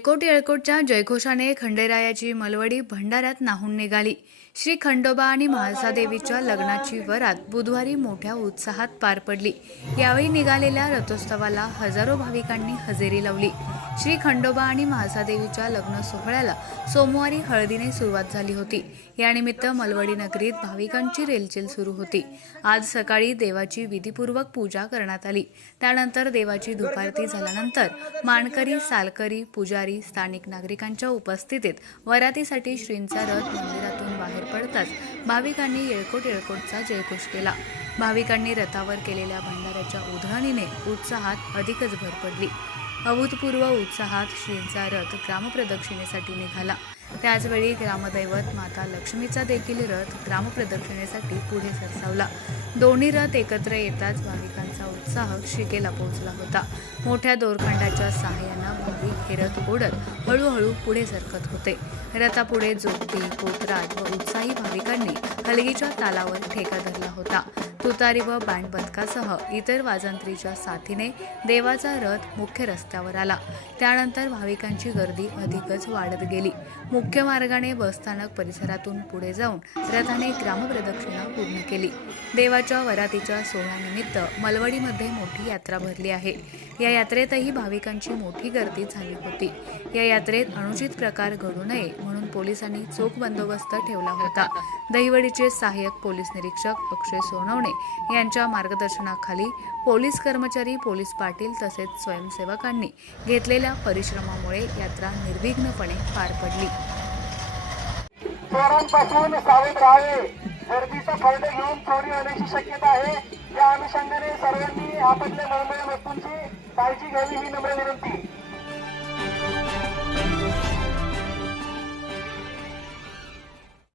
येळकोट येळकोटच्या जयघोषाने खंडेरायाची मलवडी भंडाऱ्यात नाहून निघाली. श्री खंडोबा आणि म्हाळसादेवीच्या लग्नाची वरात बुधवारी मोठ्या उत्साहात पार पडली. यावेळी निघालेल्या रथोत्सवाला हजारो भाविकांनी हजेरी लावली. श्री खंडोबा आणि म्हाळसादेवीच्या लग्न सोहळ्याला सोमवारी हळदीने सुरुवात झाली होती. यानिमित्त मलवडी नगरीत भाविकांची रेलचेल सुरू होती. आज सकाळी देवाची विधीपूर्वक पूजा करण्यात आली. त्यानंतर देवाची धुपारती झाल्यानंतर मानकरी सालकरी पुजारी स्थानिक नागरिकांच्या उपस्थितीत वरातीसाठी श्रींचा रथ मंदिरातून बाहेर पडताच भाविकांनी येळकोट येळकोटचा जयघोष केला. भाविकांनी रथावर केलेल्या भंडाऱ्याच्या उधळणीने उत्साहात अधिकच भर पडली. अभूतपूर्व उत्साहात श्रींचा रथ ग्रामप्रदक्षिणेसाठी निघाला. त्याचवेळी ग्रामदैवत माता लक्ष्मीचा देखील रथ ग्रामप्रदक्षिणेसाठी पुढे सरसावला. दोन्ही रथ एकत्र येताच भाविकांचा उत्साह शिकेला पोहोचला होता. मोठ्या दोरखंडाच्या सहाय्यानं भाविक हे रथ ओढत हळूहळू पुढे सरकत होते. रथापुढे जोगती पोतराज व उत्साही भाविकांनी हलगीच्या तालावर ठेका धरला होता. तुतारी व बँड पथकासह इतर वाजंत्रीच्या साथीने देवाचा रथ मुख्य रस्त्यावर आला. त्यानंतर भाविकांची गर्दी अधिकच वाढत गेली. मुख्य मार्गाने बसस्थानक परिसरातून पुढे जाऊन रथाने ग्रामप्रदक्षिणा पूर्ण केली. देवाच्या वरातीच्या सोहळ्यानिमित्त मलवडीमध्ये मोठी यात्रा भरली आहे. या यात्रेतही भाविकांची मोठी गर्दी झाली होती. या यात्रेत अनुचित प्रकार घडू नये पोलिसांनी चोख बंदोबस्त ठेवला होता. दहिवडीचे सहाय्यक पोलीस निरीक्षक अक्षय सोनवणे यांच्या मार्गदर्शनाखाली पोलीस कर्मचारी पोलीस पाटील तसेच स्वयंसेवकांनी घेतलेल्या परिश्रमामुळे यात्रा निर्विघ्नपणे पार पडली. चोरांपासून सावध राहावे. गर्दीचा फायदा घेऊन चोरी होण्याची शक्यता आहे. या अनुषंगाने सर्वांनी आपल्या मौल्य वस्तूंची काळजी घ्यावी ही नम्र विनंती.